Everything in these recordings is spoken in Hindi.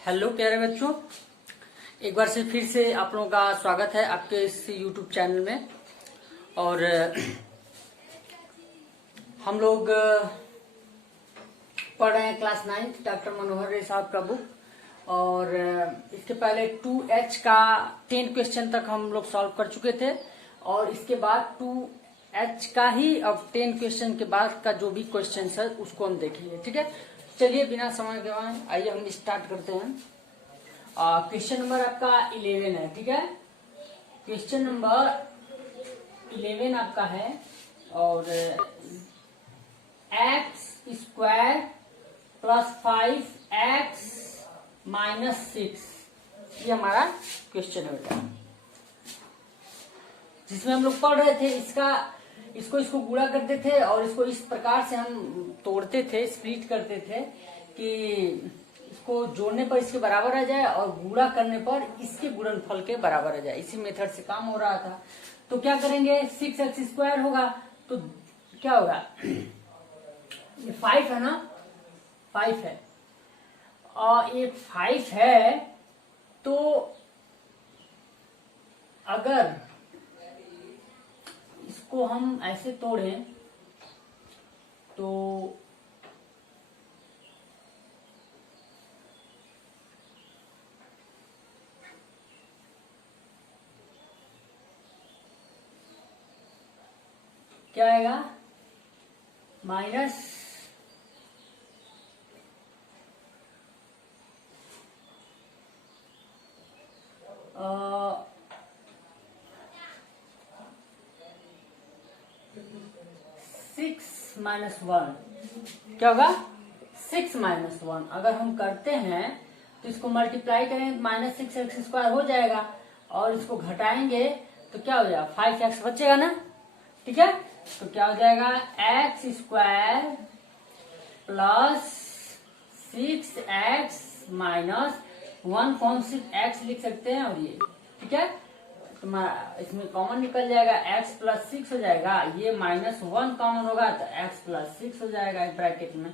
हेलो प्यारे बच्चों, एक बार से फिर से आप लोगों का स्वागत है आपके इस यूट्यूब चैनल में। और हम लोग पढ़ रहे हैं क्लास 9 डॉक्टर मनोहर रे साहब का बुक। और इसके पहले 2H का 10 क्वेश्चन तक हम लोग सॉल्व कर चुके थे, और इसके बाद 2H का ही अब 10 क्वेश्चन के बाद का जो भी क्वेश्चन है उसको हम देखेंगे। ठीक है, चलिए बिना समय गवाए आइए हम स्टार्ट करते हैं। क्वेश्चन नंबर आपका 11 है। ठीक है, क्वेश्चन नंबर 11 आपका है, और x² + 5x - 6 ये हमारा क्वेश्चन है बेटा, जिसमें हम लोग पढ़ रहे थे इसको गुणा करते थे और इसको इस प्रकार से हम तोड़ते थे, स्प्लिट करते थे कि इसको जोड़ने पर इसके बराबर आ जाए और गुणा करने पर इसके गुणनफल के बराबर आ जाए। इसी मेथड से काम हो रहा था। तो क्या करेंगे, 6x² होगा तो क्या होगा, ये 5 है ना, 5 है, और ये 5 है तो अगर इसको हम ऐसे तोड़ें तो क्या आएगा, माइनस 6 - 1 क्या होगा, 6 - 1। अगर हम करते हैं तो इसको मल्टीप्लाई करें -6x² हो जाएगा, और इसको घटाएंगे तो क्या हो जाएगा, 5x बचेगा ना। ठीक है, तो क्या हो जाएगा, x² + 6x - 1 कौन सी x लिख सकते हैं, और ये ठीक है, तुम्हारा इसमें कॉमन निकल जाएगा, x + 6 हो जाएगा, ये -1 कॉमन होगा तो x + 6 हो जाएगा एक ब्रैकेट में।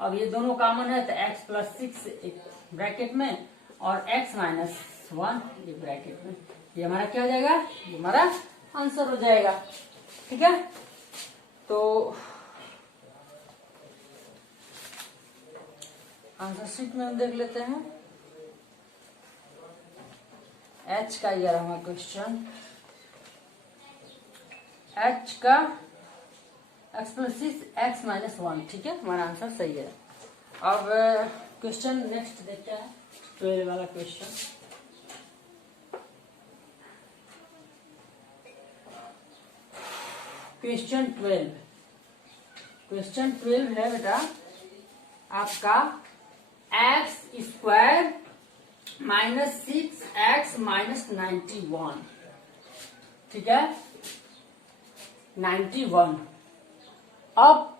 अब ये दोनों कॉमन है तो x + 6 एक ब्रैकेट में और x - 1 एक ब्रैकेट में। ये हमारा क्या हो जाएगा, ये हमारा आंसर हो जाएगा। ठीक है, तो आंसर शीट में हम देख लेते हैं। H का 11वां क्वेश्चन, H का x + 6 x - 1। ठीक है, हमारा आंसर सही है। अब क्वेश्चन नेक्स्ट देखते हैं, 12 वाला क्वेश्चन। क्वेश्चन 12 है बेटा आपका, x² - 6x - 91। ठीक है, 91। अब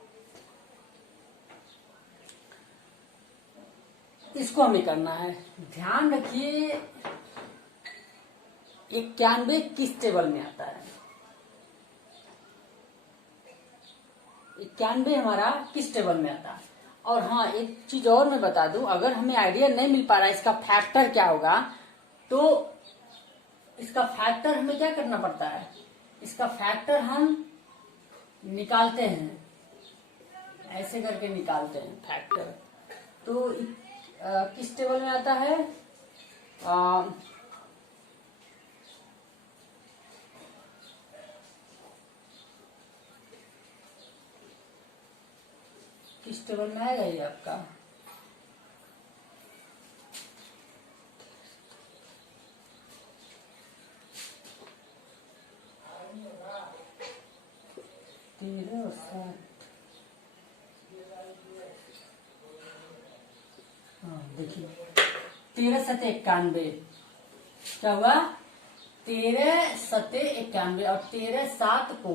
इसको हमें करना है। ध्यान रखिए 91 किस टेबल में आता है, 91 हमारा किस टेबल में आता है। और हाँ, एक चीज और मैं बता दूं, अगर हमें आइडिया नहीं मिल पा रहा है इसका फैक्टर क्या होगा, तो इसका फैक्टर हमें क्या करना पड़ता है, इसका फैक्टर हम निकालते हैं, ऐसे करके निकालते हैं फैक्टर। तो किस टेबल में आता है, किस टेबल में आएगा ये आपका, देखिए 13 × 91 क्या हुआ, 13 × 91, और 13 7 को,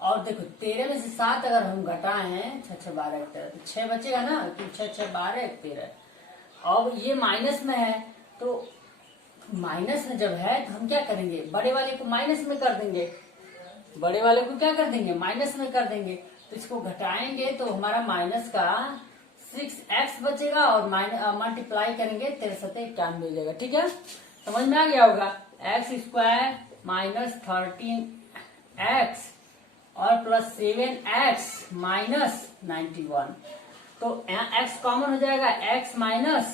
और देखो 13 में से 7 अगर हम घटाएं 6 6 12 13 तो 6 बचेगा ना, तो 6 6 12 13। अब ये माइनस में है, तो माइनस में जब है तो हम क्या करेंगे, बड़े वाले को माइनस में कर देंगे, बड़े वाले को क्या कर देंगे, माइनस में कर देंगे। तो इसको घटाएंगे तो हमारा माइनस का 6x बचेगा और मल्टीप्लाई करेंगे 93 हो जाएगा। ठीक है, समझ में आ गया होगा। x² माइनस 13x और प्लस 7x माइनस 91। तो यहाँ x कॉमन हो जाएगा, x माइनस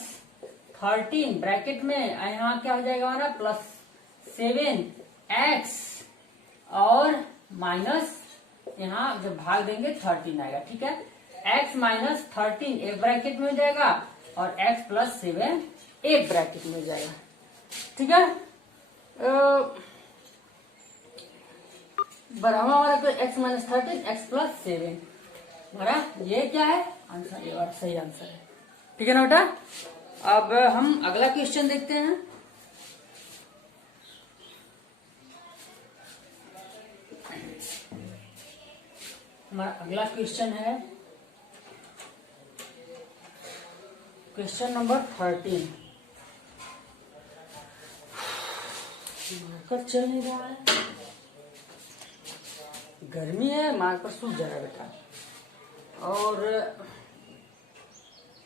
13 ब्रैकेट में, यहाँ क्या हो जाएगा हमारा प्लस 7x और माइनस यहाँ जब भाग देंगे 13 आएगा। ठीक है, x माइनस 13 एक ब्रैकेट में हो जाएगा और x प्लस 7 एक ब्रैकेट में हो जाएगा। ठीक है, बराबर हमारा तो x माइनस 13 x प्लस 7 हमारा ये क्या है आंसर, ये बात सही आंसर है। ठीक है ना बेटा, अब हम अगला क्वेश्चन देखते हैं। हमारा अगला क्वेश्चन है क्वेश्चन नंबर 13। मार्कर चल नहीं रहा है, गर्मी है, मार्कर सूख जा रहा है बेटा। और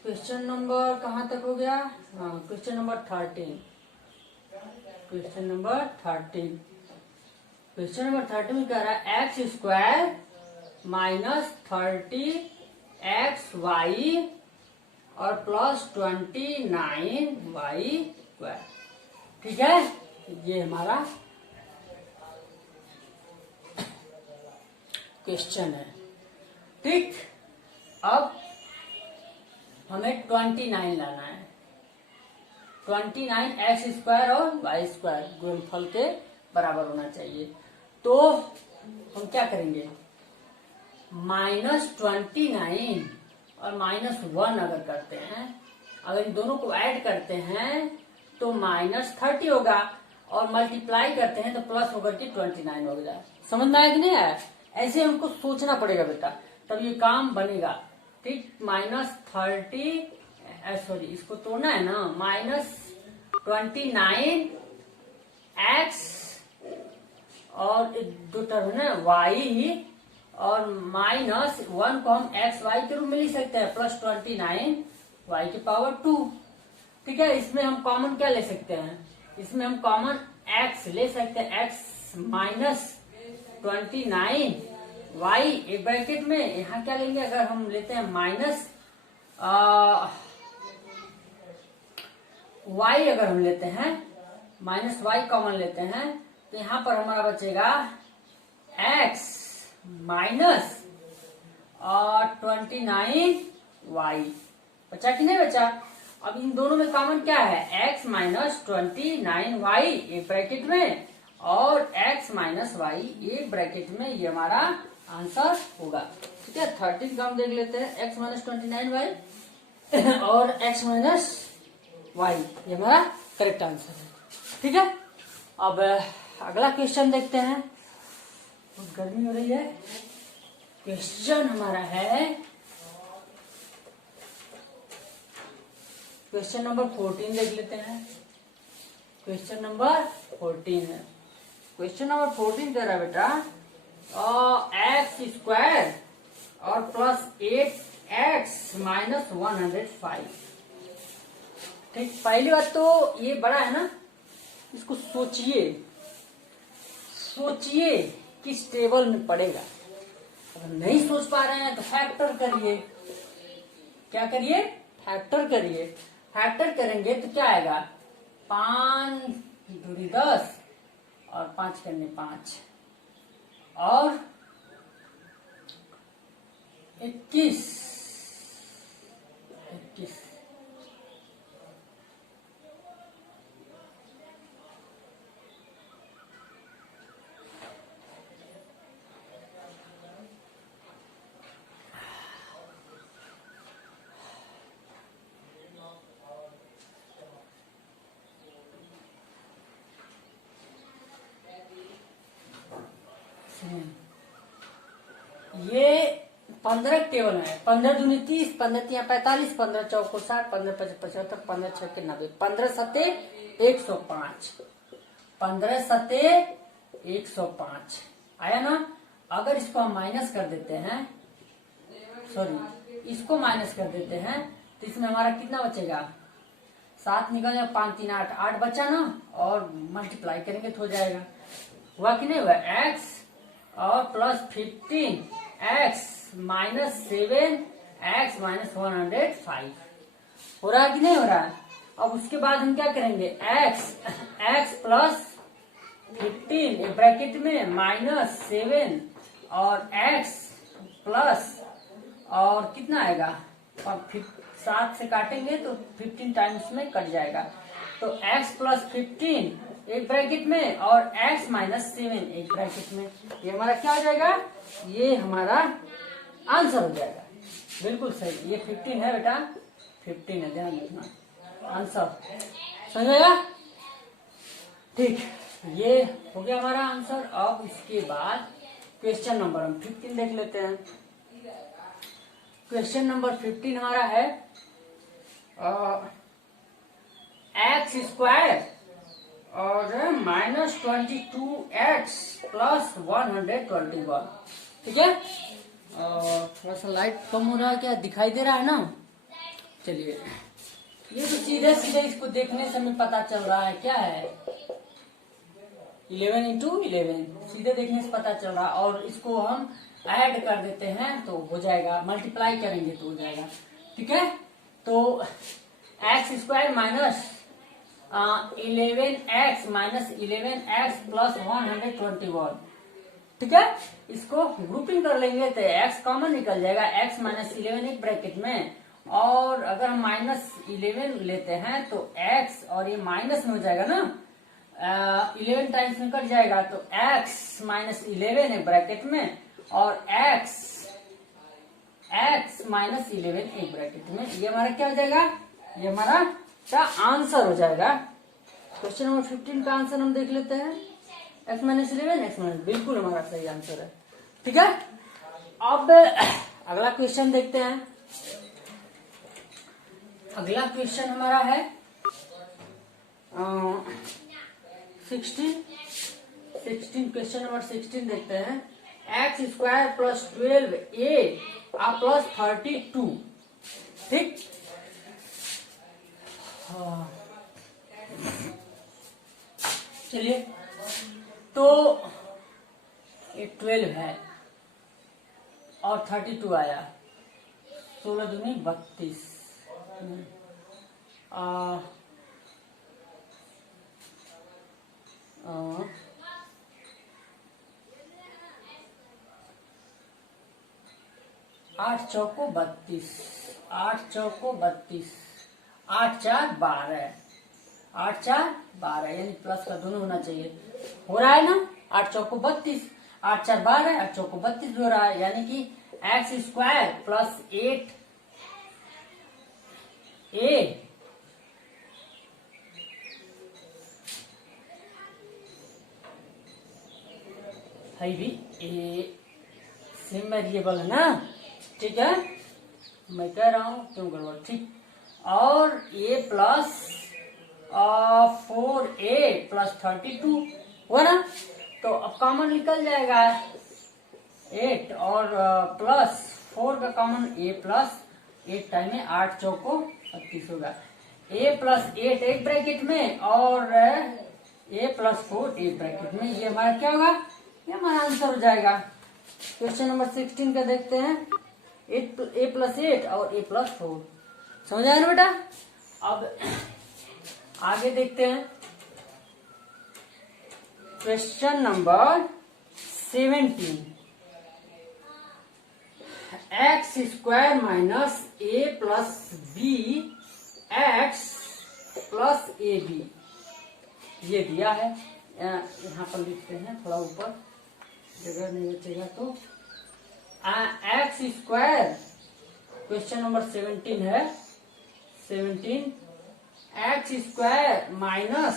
क्वेश्चन नंबर कहाँ तक हो गया? हाँ, क्वेश्चन नंबर 13। क्वेश्चन नंबर 13 में कह रहा है x² माइनस 30xy और प्लस 29y²। ठीक है, ये हमारा क्वेश्चन है। ठीक, अब हमें 29 लाना है। 29x² और y² गुणनफल के बराबर होना चाहिए। तो हम क्या करेंगे, -29 और -1 अगर करते हैं, अगर इन दोनों को ऐड करते हैं तो -30 होगा और मल्टीप्लाई करते हैं तो प्लस होकर के 29 हो गया। समझ में आया कि नहीं आया? ऐसे हमको सोचना पड़ेगा बेटा, तब ये काम बनेगा। ठीक, -30 सॉरी इसको तोड़ना है ना, -29x और दो टर्म है ना y और -1 को हम xy के रूप में लिख सकते हैं, प्लस 29y⁴। ठीक है, इसमें हम कॉमन क्या ले सकते हैं, इसमें हम कॉमन x ले सकते हैं, x माइनस 29y एक ब्रैकेट में, यहाँ क्या लेंगे, अगर हम लेते हैं माइनस y, अगर हम लेते हैं -y कॉमन लेते हैं तो यहाँ पर हमारा बचेगा x माइनस 29y। बचा कि नहीं बचा? अब इन दोनों में कॉमन क्या है, x माइनस 29y एक ब्रैकेट में और x माइनस y एक ब्रैकेट में, ये हमारा आंसर होगा। ठीक है, 13 का हम देख लेते हैं, x माइनस 29y और x माइनस y, ये हमारा करेक्ट आंसर है। ठीक है, अब अगला क्वेश्चन देखते हैं। बहुत गर्मी हो रही है। क्वेश्चन हमारा है क्वेश्चन नंबर 14 देख लेते हैं। क्वेश्चन नंबर 14 है। क्वेश्चन नंबर 14 कह रहा है बेटा x² और प्लस 8x माइनस 105। ठीक, पहली बात तो ये बड़ा है ना, इसको सोचिए किस टेबल में पड़ेगा। अगर नहीं सोच पा रहे हैं तो फैक्टर करिए। क्या करिए? फैक्टर करिए। फैक्टर करेंगे तो क्या आएगा, 5 दूरी 10 और 5 करने 5 और 21। ये 15 टेबल है। 15 दूनी 30, 15 तिया 45, 15 चौको 60, 15 पचे 75, 15 छक्के 90, 15 सत्ते 105, 15 सत्ते 105 आया ना। अगर इसको हम माइनस कर देते हैं, सॉरी इसको माइनस कर देते हैं तो इसमें हमारा कितना बचेगा, 7 निकल जाए, 5 3 8, 8 बचा ना, और मल्टीप्लाई करेंगे तो हो जाएगा। हुआ कि नहीं हुआ, x और plus 15 x minus 7 x minus 105 हो रहा है कि नहीं हो रहा है। अब उसके बाद हम क्या करेंगे, x प्लस 15 ब्रैकेट में माइनस 7 और x प्लस और कितना आएगा, और 7 से काटेंगे तो 15 टाइम्स में कट जाएगा, तो x प्लस 15 एक ब्रैकेट में और x माइनस 7 एक ब्रैकेट में, ये हमारा क्या हो जाएगा, ये हमारा आंसर हो जाएगा। बिल्कुल सही, ये 15 है बेटा, 15 है, ध्यान रखना आंसर, समझेगा। ठीक, ये हो गया हमारा आंसर। अब इसके बाद क्वेश्चन नंबर हम 15 देख लेते हैं। क्वेश्चन नंबर 15 हमारा है एक्स स्क्वायर और माइनस 22x प्लस 121, ठीक है। थोड़ा सा लाइट कम हो रहा है, क्या दिखाई दे रहा है ना। चलिए, ये तो सीधे सीधे इसको देखने से हमें पता चल रहा है क्या है, 11 इंटू 11 सीधे देखने से पता चल रहा है, और इसको हम ऐड कर देते हैं तो हो जाएगा, मल्टीप्लाई करेंगे तो हो जाएगा, ठीक है। तो X square minus 11x minus 11x plus 121, ठीक है। इसको ग्रुपिंग कर लेंगे तो x कॉमन निकल जाएगा, x माइनस 11 एक ब्रैकेट में, और अगर हम माइनस 11 लेते हैं तो x और ये माइनस में हो जाएगा ना, 11 टाइम्स में कट जाएगा, तो x माइनस 11 एक ब्रैकेट में और x माइनस 11 एक ब्रैकेट में, ये हमारा क्या हो जाएगा, ये हमारा का आंसर हो जाएगा। क्वेश्चन नंबर 15 का आंसर हम देख लेते हैं, x माइनस 11 x माइनस, बिल्कुल हमारा सही आंसर है, ठीक है। अब अगला क्वेश्चन देखते हैं। अगला क्वेश्चन हमारा है 16, क्वेश्चन नंबर 16 देखते हैं। X square plus 12a plus 32, ठीक। चलिए, तो ये 12 है और 32 आया, 16 दूनी 32, 8 चौको 32, 8 चौको 32, 8 4 12, 8 4 12, यानी प्लस का दोनों होना चाहिए, हो रहा है ना। 8 चौको 32, 8 4 12, 8 चौको 32 हो रहा है, यानी कि एक्स स्क्वायर प्लस 8a है भी ए सेम वेरिएबल है ना, ठीक है। मैं कह रहा हूं क्यों गड़बड़, ठीक। और a प्लस 4a प्लस 32 हुआ ना, तो अब कॉमन निकल जाएगा 8 और प्लस 4 का कॉमन a प्लस 8 टाइम में 8 चौको 32 होगा, a प्लस 8 एक ब्रैकेट में और a प्लस 4 एक ब्रैकेट में, ये हमारा क्या होगा, ये हमारा आंसर हो जाएगा। क्वेश्चन नंबर 16 का देखते हैं, a प्लस 8 और a प्लस 4, समझ आया ना बेटा। अब आगे देखते हैं question number 17, X square minus a plus b X plus A B, ये दिया है, यहाँ पर लिखते हैं, थोड़ा ऊपर जगह नहीं बचेगा तो। एक्स स्क्वायर, क्वेश्चन नंबर 17 है, 17 X square minus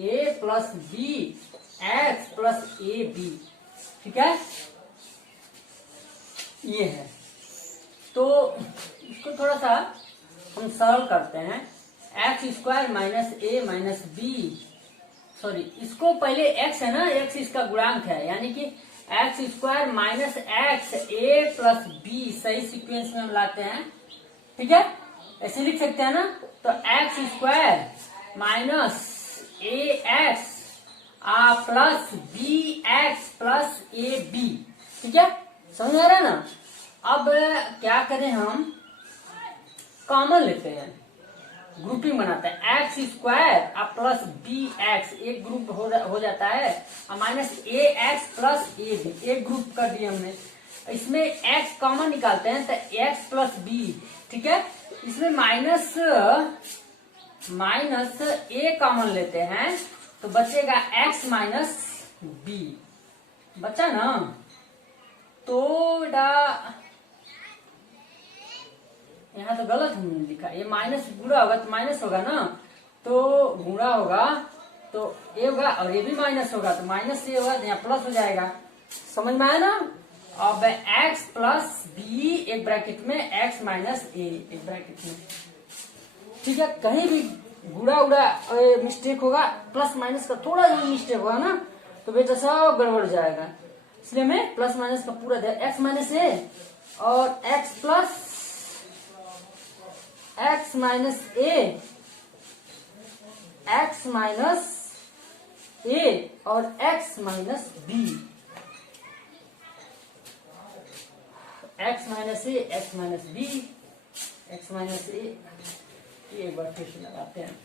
a plus B X plus A B, ठीक है, ये है। तो इसको थोड़ा सा हम सरल करते हैं, एक्स स्क्वायर माइनस ए माइनस बी, सॉरी इसको पहले x है ना, x इसका गुणांक है, यानी कि एक्स स्क्वायर माइनस एक्स ए प्लस बी सही सीक्वेंस में हम लाते हैं, ठीक है, ऐसे लिख सकते हैं ना। तो X square minus A X plus B X plus A B, ठीक है, समझ आ रहा है ना। अब क्या करें, हम कॉमन लेते हैं, ग्रुपिंग बनाते हैं, X square plus B X एक ग्रुप हो जाता है, और minus A X plus A B एक ग्रुप कर दिया हमने। इसमें एक्स कॉमन निकालते हैं तो एक्स प्लस बी, ठीक है, इसमें माइनस ए कॉमन लेते हैं तो बचेगा एक्स माइनस बी, बचा ना। तो यहाँ तो गलत हमने लिखा, ये माइनस गुणा होगा तो माइनस होगा ना, तो गुणा होगा तो ए होगा और ये भी माइनस होगा तो माइनस ए होगा तो यहाँ प्लस हो जाएगा, समझ में आया ना। अब x प्लस बी एक ब्रैकेट में x माइनस ए एक ब्रैकेट में, ठीक है, कहीं भी गुणा उड़ा मिस्टेक होगा, प्लस माइनस का थोड़ा भी मिस्टेक होगा ना तो बेटा सब गड़बड़ जाएगा, इसलिए हमें प्लस माइनस का पूरा दे, x माइनस ए और x plus x minus A, x minus A और x minus B, x minus A x minus B, x minus A, एक बार फिर से लगाते हैं,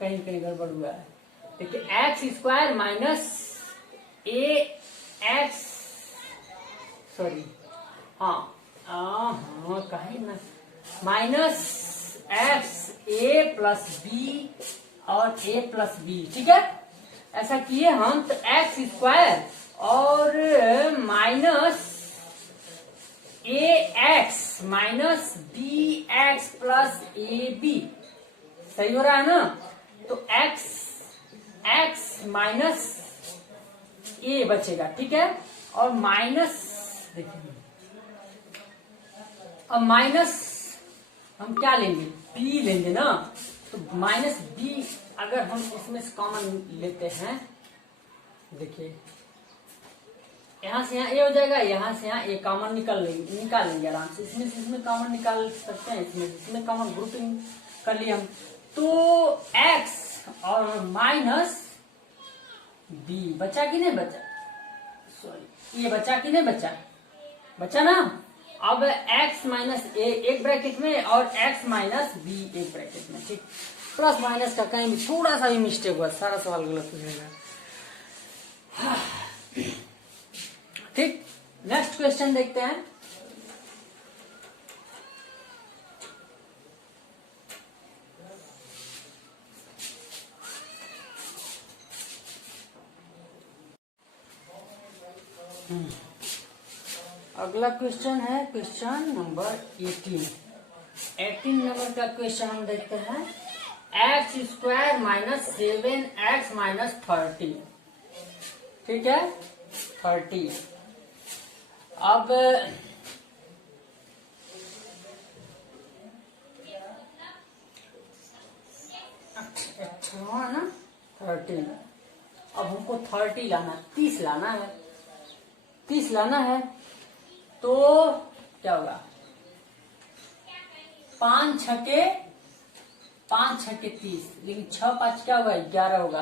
कहीं कहीं गड़बड़ हुआ है। देखिए x square minus A x, sorry हाँ कहीं ना, माइनस एक्स ए प्लस बी और ए प्लस बी, ठीक है, ऐसा किए हम तो एक्स स्क्वायर और minus A X minus B X plus A B सही हो रहा है ना। तो एक्स माइनस ए बचेगा, ठीक है, और माइनस देखिए, अब माइनस हम क्या लेंगे, बी लेंगे ना, तो माइनस बी अगर हम इसमें से कॉमन लेते हैं, देखिए यहाँ से यहाँ ए हो जाएगा, यहाँ से यहाँ ए कॉमन निकाल लेंगे आराम से, इसमें से इसमें कॉमन निकाल सकते हैं, इसमें कॉमन ग्रुपिंग कर लिए हम। तो x और माइनस बी बचा कि नहीं बचा, सॉरी ये बचा कि नहीं बचा, बचा ना। अब x माइनस ए एक ब्रैकेट में और x माइनस बी एक ब्रैकेट में, ठीक, प्लस माइनस का कहीं भी थोड़ा सा भी मिस्टेक हुआ सारा सवाल गलत हो जाएगा, ठीक। नेक्स्ट क्वेश्चन देखते हैं। अगला क्वेश्चन है क्वेश्चन नंबर 18 नंबर का क्वेश्चन हम देखते हैं, X square minus 7x minus 30, ठीक है, 30। अब अच्छा ना 30, अब हमको 30 लाना, 30 लाना है, 30 लाना है तो क्या होगा, 5 छके 30, लेकिन 6 5 क्या होगा 11 होगा,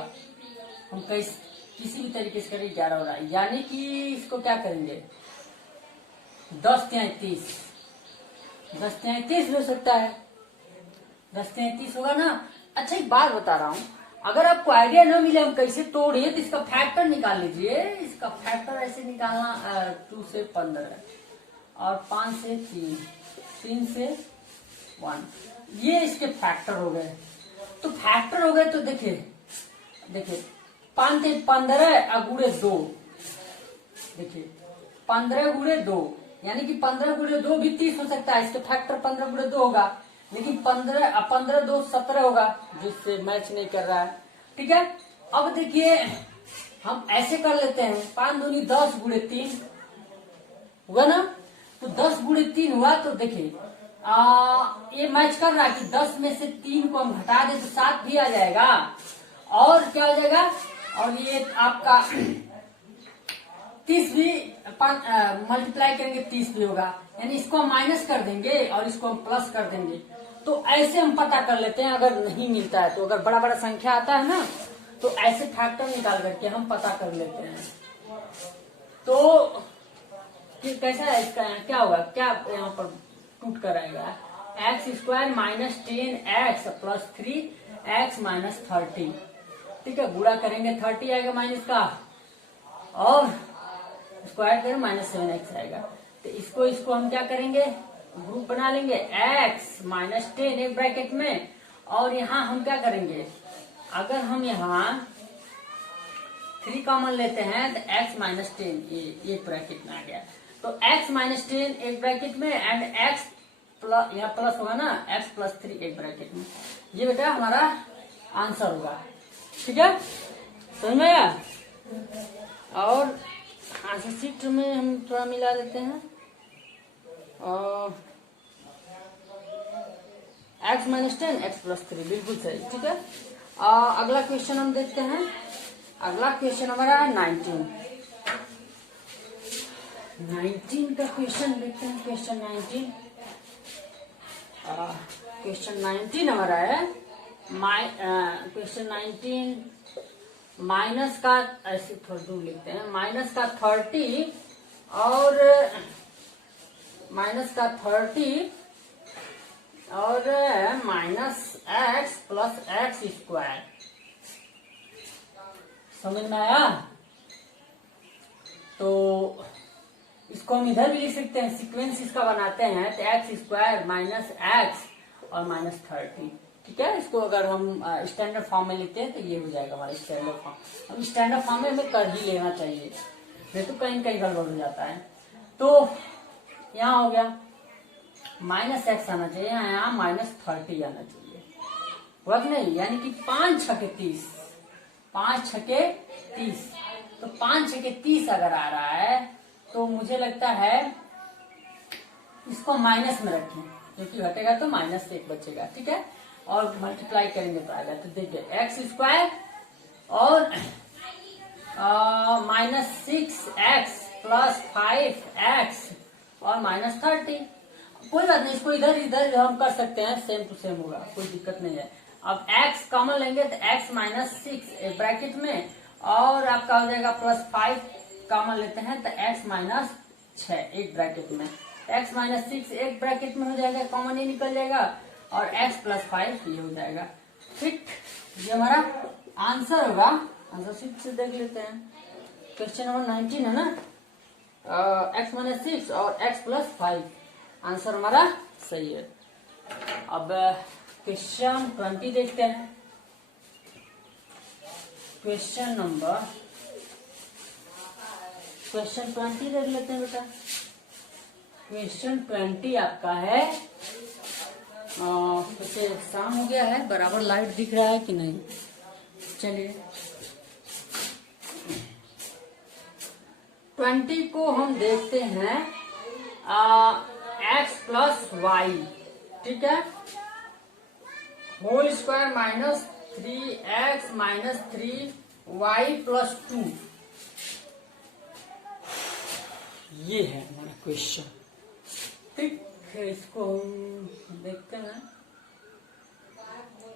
हम किसी भी तरीके से करें 11 होगा, यानी कि इसको क्या करेंगे 10 तिहाई 30 हो सकता है, 10 तिहाई 30 होगा ना। अच्छा एक बात बता रहा हूँ, अगर आपको आइडिया न मिले हम कैसे तोड़िए तो इसका फैक्टर निकाल लीजिए, इसका फैक्टर ऐसे निकालना 2 से 15 और 5 से 3 से 1, ये इसके फैक्टर हो गए। तो फैक्टर हो गए तो देखिए 5 से 15 और गुणे 2, देखिए 15 गुणे 2 यानी कि 15 गुणे 2 भी 30 हो सकता है, इसके फैक्टर 15 गुणे 2 होगा, लेकिन 15 2 17 होगा, जिससे मैच नहीं कर रहा है, ठीक है। अब देखिए हम ऐसे कर लेते हैं, 5 दूनी 10 गुणे 3 हुआ ना, तो 10 गुणे 3 हुआ तो देखिए ये मैच कर रहा है कि 10 में से 3 को हम हटा दे तो 7 भी आ जाएगा, और क्या आ जाएगा, और ये आपका 30 भी मल्टीप्लाई करेंगे 30 भी होगा, यानी इसको हम माइनस कर देंगे और इसको हम प्लस कर देंगे। तो ऐसे हम पता कर लेते हैं, अगर नहीं मिलता है तो, अगर बड़ा बड़ा संख्या आता है ना तो ऐसे फैक्टर निकाल करके हम पता कर लेते हैं। तो कैसा है इसका, क्या होगा, क्या यहाँ पर टूट कर आएगा, x square minus 10x plus 3x minus 30। ठीक है, गुणा करेंगे 30 आएगा माइनस का, और स्क्वायर करें माइनस 7x आएगा। तो इसको हम क्या करेंगे, ग्रुप बना लेंगे, x माइनस 10 एक ब्रैकेट में, और यहाँ हम क्या करेंगे, अगर हम यहाँ 3 कॉमन लेते हैं तो x माइनस 10 ये एक ब्रैकेट में आ गया। तो x माइनस 10 एक ब्रैकेट में एंड x प्लस, यहाँ प्लस होगा ना, x प्लस 3 एक ब्रैकेट में। ये बेटा हमारा आंसर होगा। ठीक है, समझ में आया। और आंसर शीट में हम थोड़ा मिला देते हैं, और x माइनस 10 x प्लस 3 बिल्कुल सही। ठीक है, अगला क्वेश्चन हम देखते हैं। अगला क्वेश्चन हमारा 19 का क्वेश्चन देखते हैं। क्वेश्चन 19 हमारा है, क्वेश्चन 19 माइनस का, ऐसे थोड़ा दूर लिखते हैं, माइनस का 30 और minus x plus x square. समझ में आया। तो इसको हम इधर भी लिख सकते हैं, सीक्वेंस इसका बनाते हैं तो एक्स स्क्वायर माइनस एक्स और माइनस 30। ठीक है, इसको अगर हम स्टैंडर्ड फॉर्म में लिखते हैं तो ये हो जाएगा हमारा स्टैंडर्ड फॉर्म। हम स्टैंडर्ड फॉर्म में हमें कर ही लेना चाहिए, नहीं तो कहीं कहीं गड़बड़ हो जाता है। तो यहाँ हो गया माइनस एक्स आना चाहिए, यहाँ माइनस 30 आना चाहिए, हुआ कि नहीं, यानी कि 5 छके 30, 5 छके 30। तो 5 छके 30 अगर आ रहा है तो मुझे लगता है इसको माइनस में रखें, क्योंकि घटेगा तो माइनस 1 बचेगा। ठीक है, और मल्टीप्लाई करेंगे तो आएगा। तो देखिए एक्स स्क्वायर और माइनस 6x प्लस 5x और माइनस 30। कोई बात नहीं, इसको इधर इधर हम कर सकते हैं, सेम टू सेम होगा, कोई दिक्कत नहीं है। अब x कॉमन लेंगे तो x माइनस 6 ब्रैकेट में, और आपका हो जाएगा प्लस 5 कॉमन लेते हैं तो x माइनस 6 एक ब्रैकेट में, x माइनस 6 एक ब्रैकेट में हो जाएगा, कॉमन ही निकल जाएगा, और x प्लस 5 ये हो जाएगा। ठीक, ये हमारा आंसर होगा। आंसर शीट से देख लेते हैं। क्वेश्चन नंबर 19 है ना, x माइनस 6 और x प्लस 5, आंसर हमारा सही है। अब क्वेश्चन 20 देखते हैं। क्वेश्चन 20 देख लेते हैं बेटा। क्वेश्चन 20 आपका है, वैसे शाम हो गया है, बराबर लाइट दिख रहा है कि नहीं, चलिए 20 को हम देखते हैं, x प्लस वाई, ठीक है, whole square minus 3x minus 3y plus 2। ये है हमारा क्वेश्चन। ठीक है, इसको हम देखते हैं।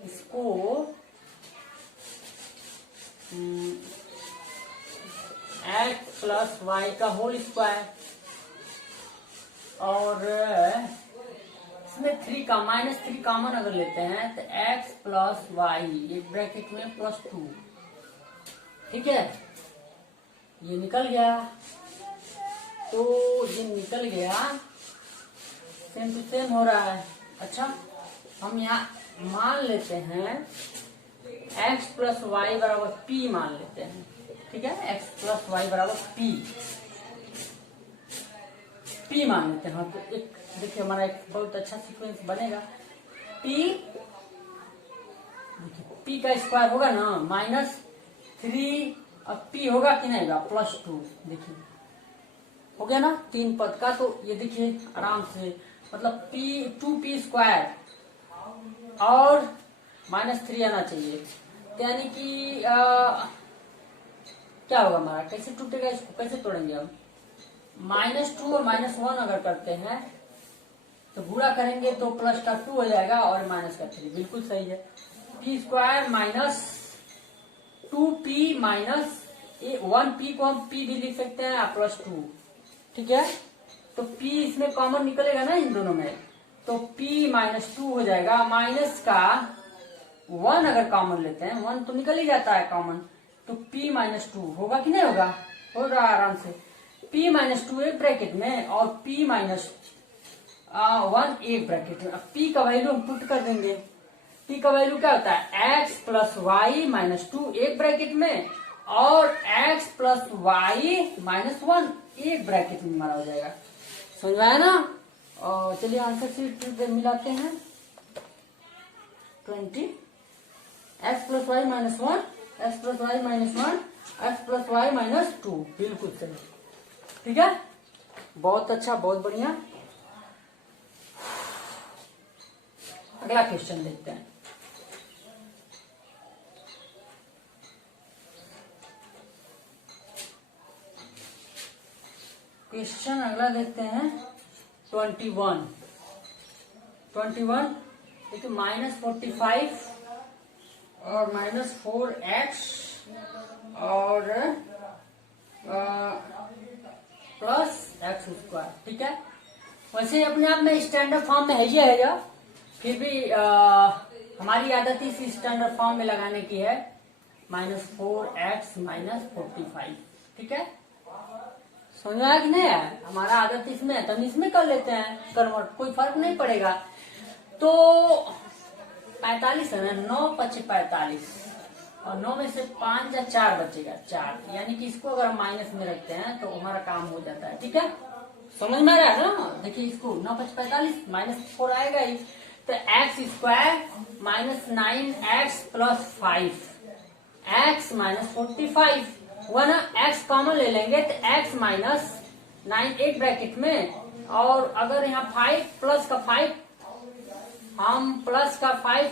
इसको x प्लस वाई का होल स्क्वायर, और इसमें 3 का माइनस 3 कॉमन अगर लेते हैं तो x प्लस वाई एक ब्रैकेट में प्लस 2। ठीक है, ये निकल गया। तो ये निकल गया, सेम टू सेम हो रहा है। अच्छा, हम यहाँ मान लेते हैं x प्लस वाई बराबर p मान लेते हैं। ठीक है, x प्लस वाई बराबर p मान लेते हैं। तो एक देखिए हमारा एक बहुत अच्छा सीक्वेंस बनेगा। p का स्क्वायर होगा ना माइनस 3, और p होगा कि नहीं होगा प्लस 2। देखिए हो गया ना 3 पद का। तो ये देखिए आराम से, मतलब 2p स्क्वायर और माइनस 3 आना चाहिए, यानी कि क्या होगा हमारा, कैसे टूटेगा, इसको कैसे तोड़ेंगे हम। -2 और -1 अगर करते हैं तो गुणा करेंगे तो प्लस का 2 हो जाएगा और माइनस का 3, बिल्कुल सही है। p² minus 2p minus 1p को हम p भी लिख सकते हैं प्लस 2, ठीक है। तो p इसमें कॉमन निकलेगा ना इन दोनों में, तो p -2 हो जाएगा। माइनस का 1 अगर कॉमन लेते हैं, 1 तो निकल ही जाता है कॉमन, तो p -2 होगा कि नहीं होगा, होगा आराम से। p -2 एक ब्रैकेट में और p -1 एक ब्रैकेट में। अब p का वैल्यू हम पुट कर देंगे। p का वैल्यू क्या होता है, x प्लस वाई -2 एक ब्रैकेट में और x प्लस वाई -1 एक ब्रैकेट में हमारा हो जाएगा। समझ में आया ना। और चलिए आंसर शीट मिलाते हैं। 20 x plus Y -1 x plus Y -1 x plus Y -2, बिल्कुल सही, ठीक है। बहुत अच्छा, बहुत बढ़िया। अगला क्वेश्चन देखते हैं। क्वेश्चन अगला देखते हैं 21 देखिए -45 और -4x और प्लस x², ठीक है। वैसे अपने आप में स्टैंडर्ड फॉर्म में है ही है, फिर भी हमारी आदत इस स्टैंडर्ड फॉर्म में लगाने की है, -4x -45, ठीक है। समझ में आया कि नहीं है, हमारा आदत इसमें है तो हम इसमें कर लेते हैं कन्वर्ट, कोई फर्क नहीं पड़ेगा। तो 45 है ना, 9 × 5 = 45 और 9 में से 5 या 4 बचेगा, 4, यानी कि इसको अगर हम माइनस में रखते हैं तो हमारा काम हो जाता है, ठीक है। समझ में आ रहा है ना। देखिए इसको 9 × 5 = 45, -4 आएगा ही, तो x² -9x + 5 x -45 हुआ ना। x कॉमन ले लेंगे तो x -9 एक ब्रैकेट में, और अगर यहाँ 5 प्लस का 5 हम प्लस का 5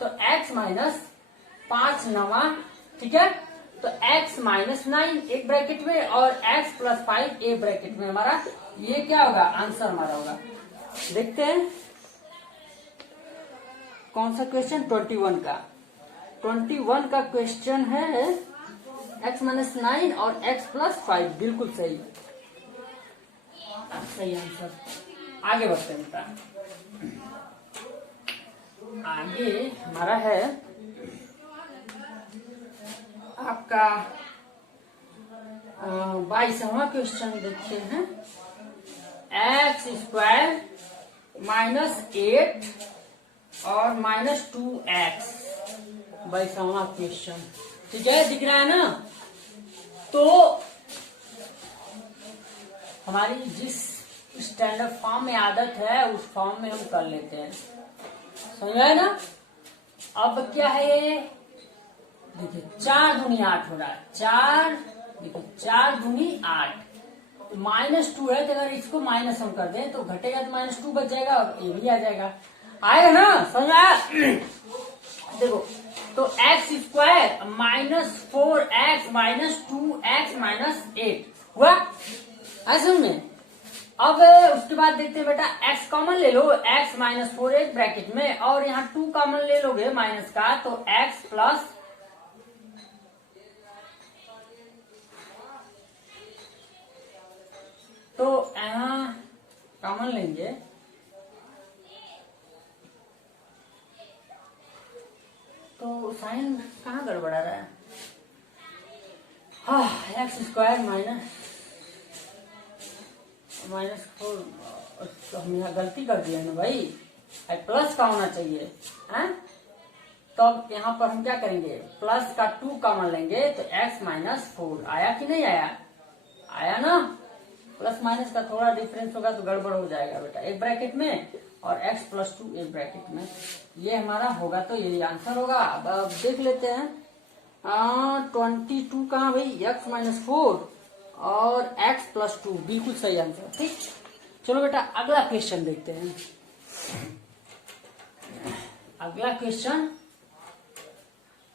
तो x -5 9, ठीक है। तो x -9 एक ब्रैकेट में और x + 5 एक ब्रैकेट में, हमारा ये क्या होगा, आंसर हमारा होगा। देखते हैं कौन सा क्वेश्चन, 21 का। 21 का क्वेश्चन है x -9 और x + 5, बिल्कुल सही, सही आंसर। आगे बढ़ते हैं बेटा। आगे हमारा है आपका 22वां क्वेश्चन, देखते हैं। x² -8 और -2x, 22वां क्वेश्चन, ठीक है, दिख रहा है ना। तो हमारी जिस स्टैंडर्ड फॉर्म में आदत है उस फॉर्म में हम कर लेते हैं, समझ में आया ना। अब क्या है ये, देखिए 4 दूनी 8 हो रहा है, 4, देखिए 4 दूनी 8, -2 है, तो अगर इसको माइनस हम कर दें तो घटेगा तो -2 बच जाएगा और ये भी आ जाएगा, आएगा ना, समझ आया। देखो तो x² -4x -2x -8 हुआ, समझ में। अब उसके बाद देखते हैं बेटा, x कॉमन ले लो, x -4 एक ब्रैकेट में और यहाँ 2 कॉमन ले लोगे माइनस का, तो x प्लस तो यहाँ कॉमन लेंगे तो साइन कहाँ गड़बड़ा रहा है, x² -4, तो हम यहाँ गलती कर दिया ना भाई, प्लस का होना चाहिए, है। तो अब यहाँ पर हम क्या करेंगे, प्लस का 2 कॉमन लेंगे तो x -4 आया कि नहीं आया, आया ना। प्लस माइनस का थोड़ा डिफरेंस होगा तो गड़बड़ हो जाएगा बेटा, एक ब्रैकेट में और x + 2 एक ब्रैकेट में, ये हमारा होगा, तो ये आंसर होगा। अब देख लेते हैं 22 कहाँ भाई, x -4 और x + 2, बिल्कुल सही आंसर, ठीक। चलो बेटा अगला क्वेश्चन देखते हैं। अगला क्वेश्चन,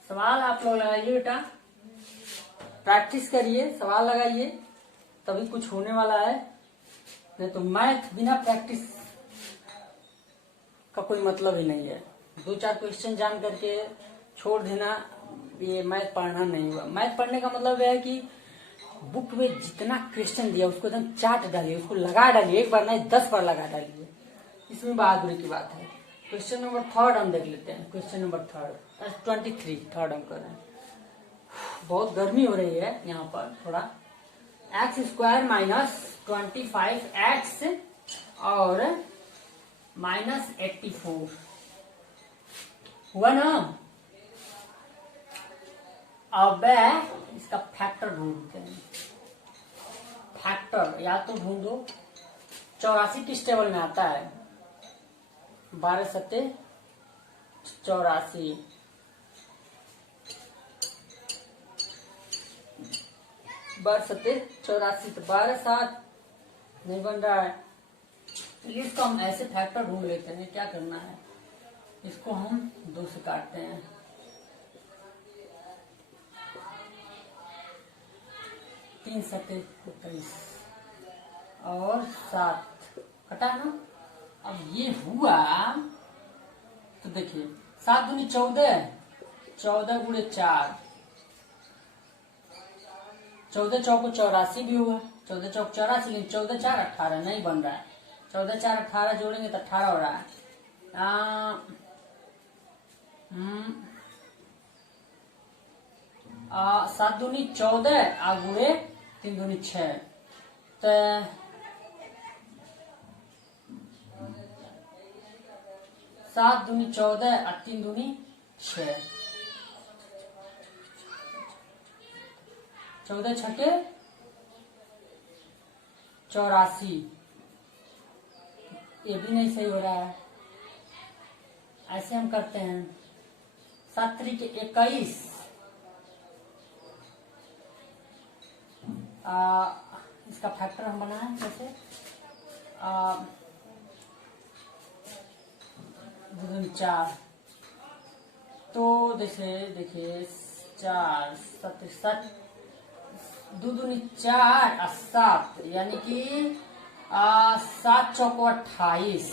सवाल आप लोग लगाइए बेटा। प्रैक्टिस करिए, सवाल लगाइए, तभी कुछ होने वाला है। नहीं तो मैथ बिना प्रैक्टिस का कोई मतलब ही नहीं है। 2-4 क्वेश्चन जान करके छोड़ देना, ये मैथ पढ़ना नहीं हुआ। मैथ पढ़ने का मतलब है कि बुक में जितना क्वेश्चन दिया उसको एकदम चाट डालिए, उसको लगा डालिए, एक बार नहीं 10 बार लगा डालिए, इसमें बहादुरी की बात है। क्वेश्चन नंबर 3 हम देख लेते हैं। क्वेश्चन नंबर 23 थर्ड हम कर रहे हैं। बहुत गर्मी हो रही है यहाँ पर थोड़ा। x² माइनस 25x और माइनस 84 हुआ ना। अब इसका फैक्टर ढूंढते हैं। फैक्टर या तो ढूंढो, 84 किस टेबल में आता है? 12 सत्ते 84, 12 सत्ते 84, तो 12 7 नहीं बन रहा है। इसको हम ऐसे फैक्टर ढूंढ लेते हैं। क्या करना है, इसको हम 2 से काटते हैं। 3 सत्ते 23 और 7 कटा ना। अब ये हुआ तो देखिए 7 दूनी 14, 14 गुणे 4, 14 चौको 84 भी हुआ, 14 चौक 84, लेकिन 14 4 18 नहीं बन रहा है। 14 4 18 जोड़ेंगे तो 18 हो रहा है। 7 दूनी 14 आ गुणे 3 दूनी 6, तो 7 दूनी 14 और 3 दूनी 6, 14 छके 84, ये भी नहीं सही हो रहा है। ऐसे हम करते हैं 7 3 21, इसका फैक्टर हम बनाए जैसे 4, तो जैसे देखिए 4 7 7 2 दूनी 4 और 7, यानी कि 7 चौको 28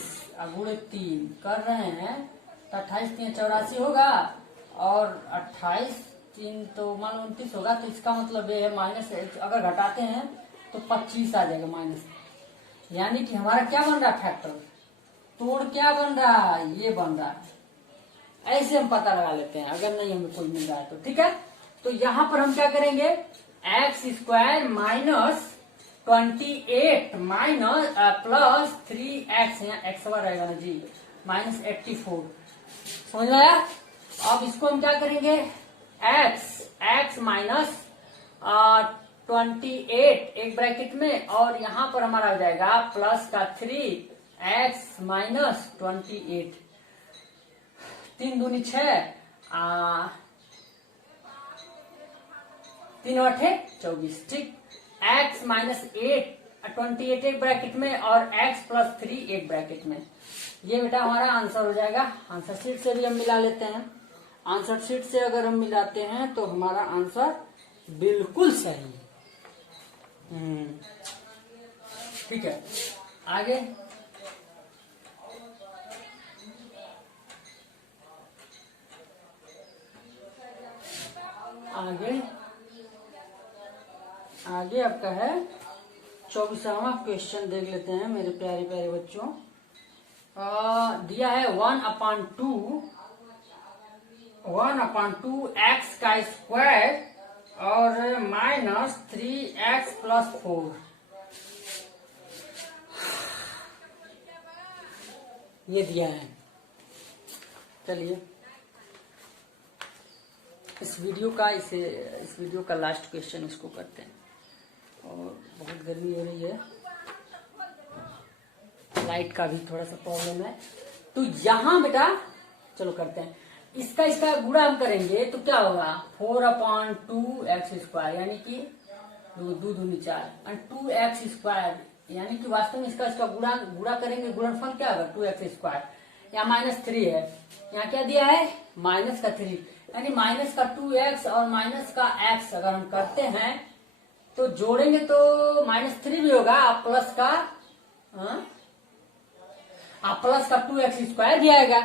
गुणे 3 कर रहे हैं तो 28 3 84 होगा और 28 3 तो मान लो 29 होगा। तो इसका मतलब ये है माइनस, अगर घटाते हैं तो 25 आ जाएगा माइनस। यानी कि हमारा क्या बन रहा है फैक्टर, तोड़ क्या बन रहा है, ये बन रहा है। ऐसे हम पता लगा लेते हैं अगर नहीं हमें कोई मिल रहा है तो। ठीक है, तो यहां पर हम क्या करेंगे, x² minus 28 minus plus 3x, यहाँ x रहेगा ना जी, माइनस 84, समझ में आया। अब इसको हम क्या करेंगे, x माइनस 28 एक ब्रैकेट में, और यहां पर हमारा हो जाएगा प्लस का 3x माइनस 28, 3 दूनी 6, 3 8 24, ठीक। x माइनस 28 एक ब्रैकेट में और x प्लस 3 एक ब्रैकेट में। ये बेटा हमारा आंसर हो जाएगा। आंसर शीट से भी हम मिला लेते हैं। आंसर शीट से अगर हम मिलाते हैं तो हमारा आंसर बिल्कुल सही। ठीक है, आगे आगे आगे आपका है 24वां क्वेश्चन देख लेते हैं मेरे प्यारे प्यारे बच्चों। दिया है 1/2 x का स्क्वायर और माइनस 3x प्लस 4। ये दिया है। चलिए इस वीडियो का लास्ट क्वेश्चन इसको करते हैं। और बहुत गर्मी हो रही है, लाइट का भी थोड़ा सा प्रॉब्लम है। तो यहाँ बेटा चलो करते हैं। इसका गुणा हम करेंगे तो क्या होगा, 4/2x², यानी कि 2 दूनी 4 और 2x², यानी कि वास्तव में इसका गुणा करेंगे, गुणनफल क्या होगा 2x²। यहाँ -3 है, यहाँ क्या दिया है माइनस का 3। यानी माइनस का 2x और माइनस का x अगर हम करते हैं तो जोड़ेंगे तो -3 भी होगा, आप प्लस का -2x स्क्वायर भी आएगा।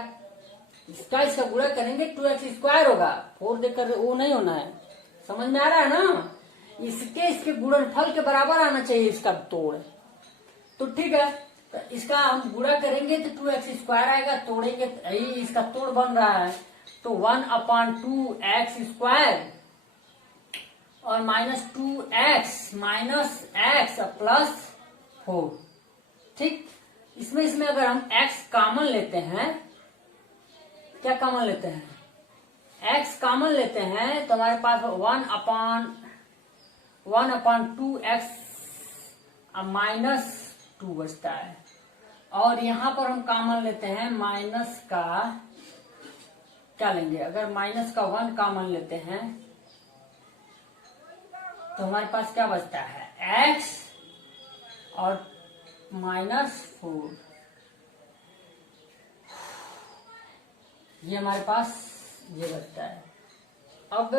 इसका गुणा करेंगे 2x स्क्वायर होगा, 4 देकर वो नहीं होना है, समझ में आ रहा है ना। इसके गुणनफल के बराबर आना चाहिए इसका तोड़। तो ठीक है, तो इसका हम गुणा करेंगे तो 2x स्क्वायर आएगा, तोड़ेंगे इसका तोड़ बन रहा है तो 1/2x स्क्वायर और -2x माइनस x प्लस 4। ठीक, इसमें अगर हम x कॉमन लेते हैं, क्या कॉमन लेते हैं, x कॉमन लेते हैं तो हमारे पास 1/2x -2 बचता है। और यहां पर हम कॉमन लेते हैं माइनस का, क्या लेंगे, अगर माइनस का 1 कॉमन लेते हैं तो हमारे पास क्या बचता है, x और -4, ये हमारे पास ये बचता है। अब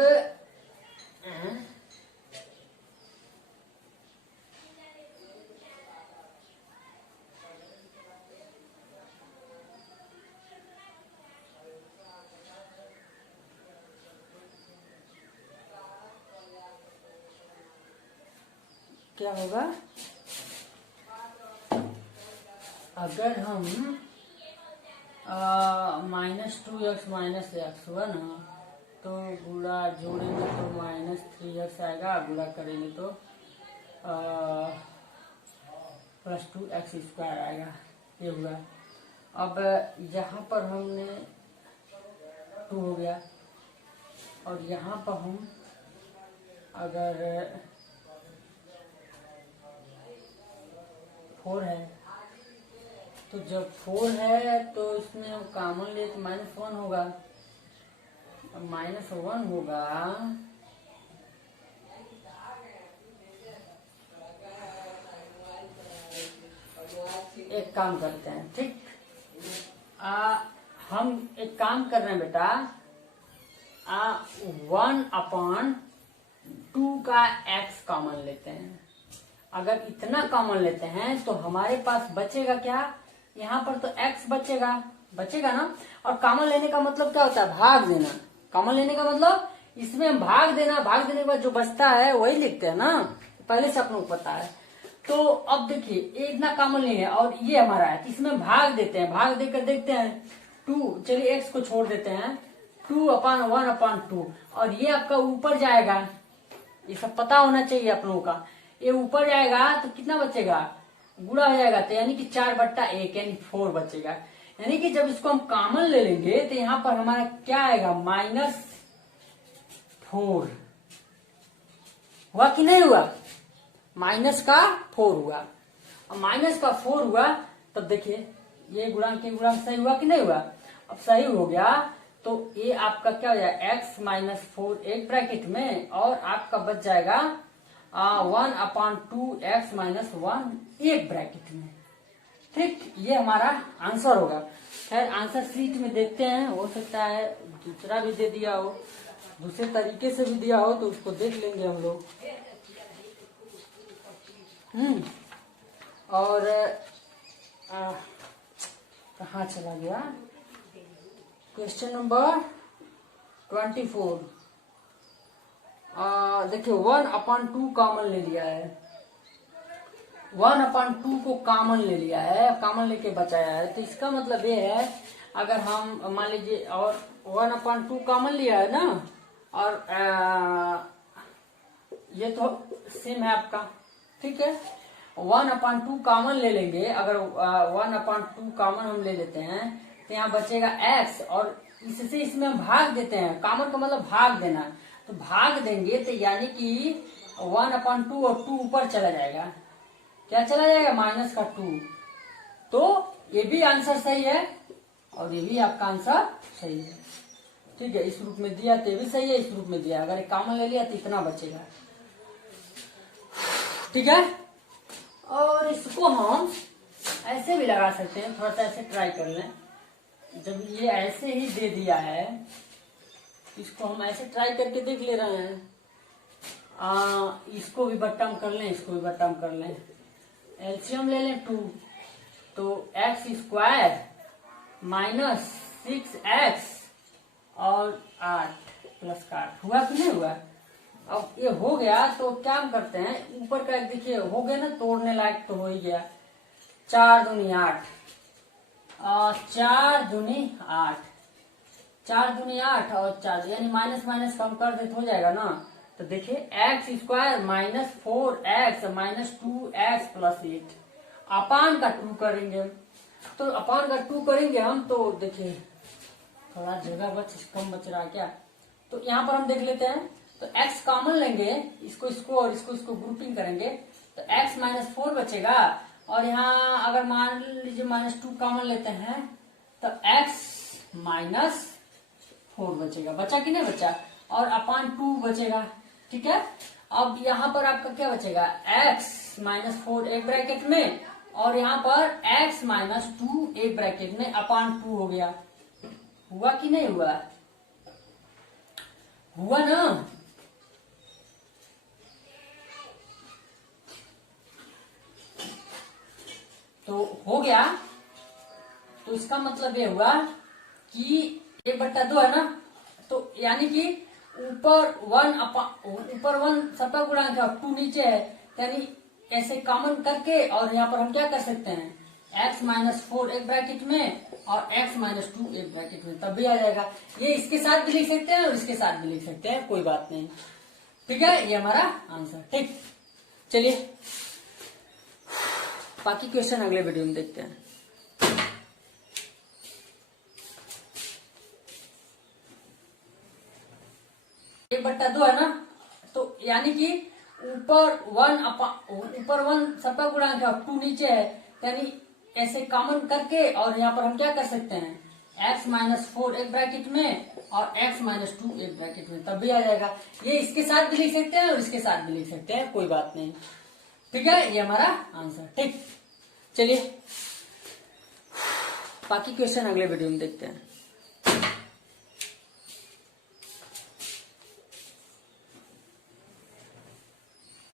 क्या होगा, अगर हम -2x -x हुआ ना तो गुणा जोड़ेंगे तो -3x आएगा, गुणा करेंगे तो +2x स्क्वायर आएगा, ये हुआ। अब यहाँ पर हमने 2 हो गया और यहाँ पर हम अगर 4 है तो जब 4 है तो इसमें हम कॉमन ले तो -1 होगा, अब -1 होगा एक काम करते हैं, ठीक, हम एक काम कर रहे हैं बेटा, 1/2 का x कॉमन लेते हैं। अगर इतना कॉमन लेते हैं तो हमारे पास बचेगा क्या, यहाँ पर तो x बचेगा ना। और कॉमन लेने का मतलब क्या होता है, भाग देना। कॉमन लेने का मतलब इसमें हम भाग देने के बाद जो बचता है वही लिखते हैं ना, पहले से आप लोग पता है। तो अब देखिए ये इतना कॉमन नहीं है और ये हमारा है, तो इसमें भाग देते हैं, भाग देकर देखते हैं 2, चलिए x को छोड़ देते हैं, 2/1/2 और ये आपका ऊपर जाएगा, ये सब पता होना चाहिए आप लोगों का। ये ऊपर जाएगा तो कितना बचेगा, गुणा हो जाएगा, तो यानी कि 4/1 यानी 4 बचेगा। यानी कि जब इसको हम कॉमन ले लेंगे तो यहाँ पर हमारा क्या आएगा, -4 हुआ कि नहीं हुआ, -4 हुआ। अब -4 हुआ तब देखिए ये गुणांक के गुणांक सही हुआ कि नहीं हुआ। अब सही हो गया तो ये आपका क्या हो जाएगा, x -4 एक ब्रैकेट में और आपका बच जाएगा 1/2x -1 एक ब्रैकेट में। ठीक, ये हमारा आंसर होगा। खैर आंसर शीट में देखते हैं, हो सकता है दूसरा भी दे दिया हो, दूसरे तरीके से भी दिया हो तो उसको देख लेंगे हम लोग। और कहाँ चला गया, क्वेश्चन नंबर 24। देखिए 1/2 कॉमन ले लिया है, 1/2 को कॉमन ले लिया है, कॉमन लेके बचाया है। तो इसका मतलब ये है, अगर हम मान लीजिए और 1/2 कॉमन लिया है ना, और ये तो सेम है आपका, ठीक है। 1/2 कॉमन ले लेंगे, अगर 1/2 कॉमन हम ले लेते हैं तो यहाँ बचेगा x और इससे इसमें हम भाग देते हैं, कॉमन का मतलब भाग देना, तो भाग देंगे तो यानी कि 1/2 और 2 ऊपर चला जाएगा, क्या चला जाएगा, -2। तो ये भी आंसर सही है और ये भी आपका आंसर सही है, ठीक है। इस रूप में दिया तो ये भी सही है, इस रूप में दिया, अगर एक कॉमन ले लिया तो इतना बचेगा, ठीक है। और इसको हम ऐसे भी लगा सकते हैं, थोड़ा सा ऐसे ट्राई कर लें। जब ये ऐसे ही दे दिया है इसको हम ऐसे ट्राई करके देख ले रहे हैं। इसको भी बट्टा में कर लें, इसको भी बट्टा में कर लें, एलसीएम ले लें 2, तो एक्स स्क्वायर माइनस 6x और 8 प्लस का 8 हुआ कि नहीं हुआ। अब ये हो गया तो क्या हम करते हैं, ऊपर का एक देखिए हो गया ना, तोड़ने लायक तो हो ही गया। 4 दूनी 8, 4 दूनी 8, 4 दूनी 8 और 4 यानी माइनस माइनस कम कर दे तो हो जाएगा ना। तो देखिए x square minus 4x minus 2x plus 8 अपान का 2 करेंगे। तो अपान का 2 करेंगे हम, तो देखिए थोड़ा जगह कम बच रहा है क्या, तो यहाँ पर हम देख लेते हैं। तो x कॉमन लेंगे, इसको और इसको ग्रुपिंग करेंगे, तो x माइनस 4 बचेगा। और यहाँ अगर मान लीजिए माइनस 2 कॉमन लेते हैं तो x माइनस 4 बचेगा, बचा कि नहीं बचा, और अपान 2 बचेगा। ठीक है, अब यहाँ पर आपका क्या बचेगा, x माइनस 4 एक ब्रैकेट में, और यहाँ पर x माइनस 2 एक ब्रैकेट में, अपान 2 हो गया। हुआ कि नहीं हुआ, हुआ ना। तो हो गया, तो इसका मतलब ये हुआ कि 1/2 है ना, तो यानी कि ऊपर 1 सबका गुणांक है, 2 नीचे है, यानी ऐसे कॉमन करके, और यहाँ पर हम क्या कर सकते हैं, x माइनस 4 एक ब्रैकेट में और x माइनस 2 एक ब्रैकेट में, तब भी आ जाएगा। ये इसके साथ भी लिख सकते हैं और इसके साथ भी लिख सकते हैं, कोई बात नहीं। ठीक है, ये हमारा आंसर। ठीक, चलिए बाकी क्वेश्चन अगले वीडियो में देखते हैं। 1/2 है ना, तो यानी कि ऊपर 1 सबका गुणांक है, 2 नीचे है, यानी ऐसे कॉमन करके, और यहाँ पर हम क्या कर सकते हैं, x माइनस 4 एक ब्रैकेट में और x माइनस 2 एक ब्रैकेट में, तब भी आ जाएगा। ये इसके साथ भी लिख सकते हैं और इसके साथ भी लिख सकते हैं, कोई बात नहीं। ठीक है, ये हमारा आंसर। ठीक, चलिए बाकी क्वेश्चन अगले वीडियो में देखते हैं।